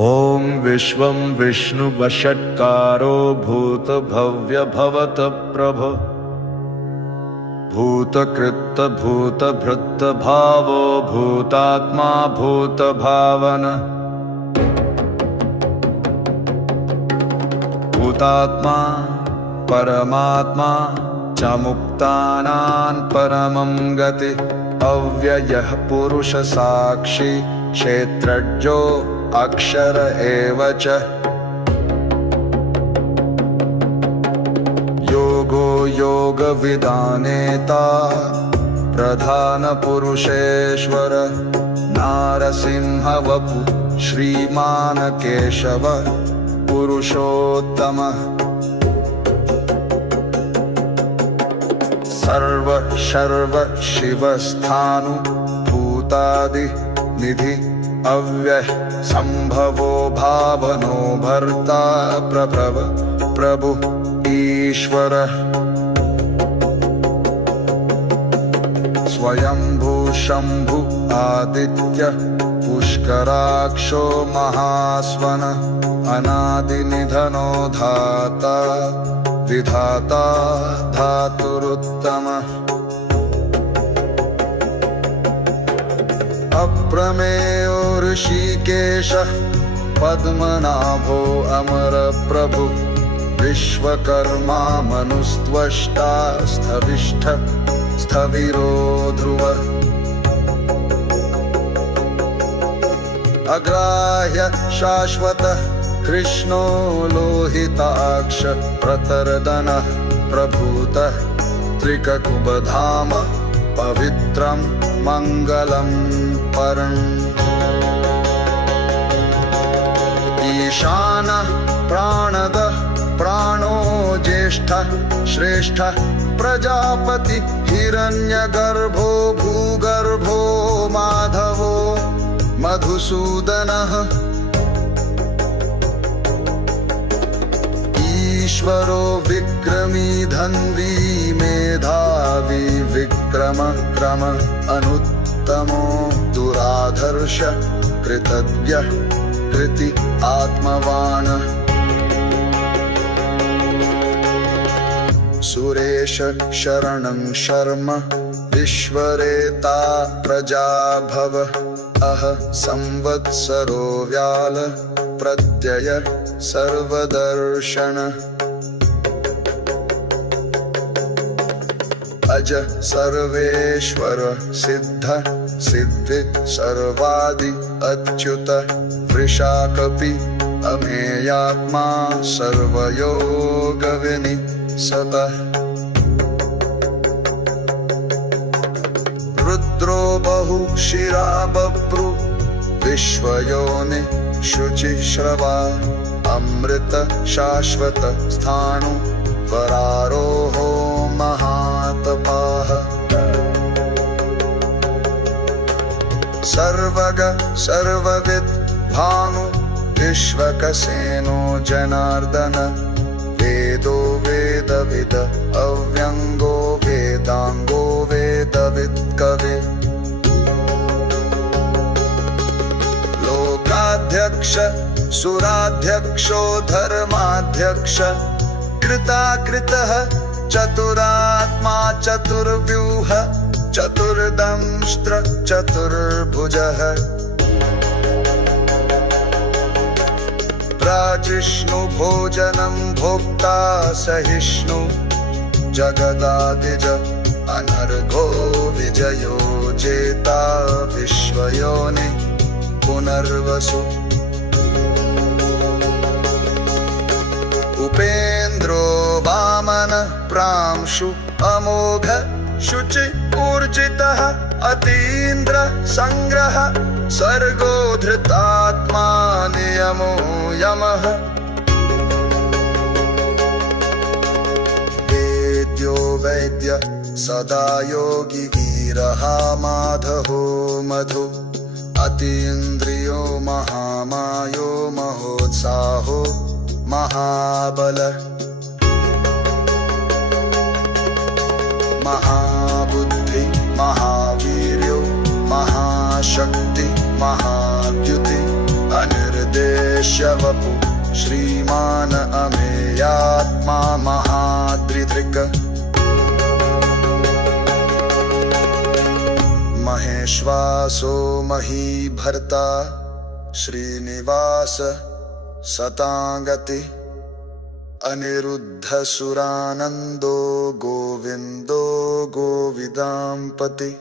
ॐ विश्वं विष्णुवषट्कारो भूतभव्यभवत प्रभो भूतकृत्तभूतभृत्तभावो भूतात्मा भूतभावन भूतात्मा परमात्मा च मुक्तानां परमं गति अव्ययः पुरुष साक्षी क्षेत्रज्ञो अक्षर एव च योगो योगविदानेता प्रधान पुरुषेश्वर नारसिंह वपु श्रीमान केशव पुरुषोत्तम सर्व शर्व शिवस्थानु भूतादि निधि अव्यय संभवो भावनो भर्ता प्रभव प्रभु ईश्वर स्वयंभू शंभु आदित्य पुष्कराक्षो महास्वन अनादिनिधनो धाता विधाता धातुरुत्तम अप्रमेयो ऋषिकेश पद्मनाभो अमर प्रभु विश्वकर्मा मनुस्त्वष्टा स्थविष्ठ स्थविरो ध्रुव अग्राह्य शाश्वत कृष्णो लोहिताक्ष प्रतरदनः प्रभूतः त्रिककुबधाम पवित्रं मंगलं परम् ईशानः प्राणदः प्राणो ज्येष्ठः श्रेष्ठः प्रजापति हिरण्यगर्भो भूगर्भो माधवो मधुसूदनः ईश्वरो विक्रमी धन्वी मेधावी विक्रम क्रम अनुत्तमो दुराधर्ष कृतज्ञ कृति आत्मवान सुरेश शरणं शर्म विश्वरेता प्रजाभव अह संवत्सरो व्याल प्रत्यय सर्वदर्शन अज सर्वेश्वर सिद्ध सिद्धि सर्वादि अच्युत वृषाकपि अमेयात्मा सर्वयोग विनिसतः रुद्रो बहुशिरा बभ्रु विश्वयोनि शुचिश्रवा अमृत शाश्वत स्थाणु वरारोहो महातपाः सर्वग सर्वविद भानु विश्वकसेनो जनार्दन वेदो वेदविद अव्यंगो वेदांगो वेदविद कवि लोकाध्यक्ष सुराध्यक्षो धर्माध्यक्ष कृताकृतः चतुरात्मा चतुर्व्यूह चतुर्दंष्ट्र चतुर्भुजः प्राजिष्णु भोजनं भोक्ता सहिष्णु जगदादिज अनर्घो विजयो जेता विश्वयोनि पुनर्वसु उपेन्द्रो वामन प्रांशु अमोघ शुचि ऊर्जितः अतीन्द्र संग्रह सर्गो धृतात्मा नियमो यमः वेद्यो वैद्य सदा योगी वीरः माधवो मधु अतीन्द्रियो महामायो महोत्साहो महाबल महाबुद्धि महावीर्यो महाशक्ति महाद्युति अनिर्देश महेशवपु श्रीमान् अमेयात्मा महाद्रिधृक् महेश्वासो महीभर्ता श्रीनिवास सतांगति अनिरुद्धसुरानन्दो गोविन्दो गोविदाम्पति।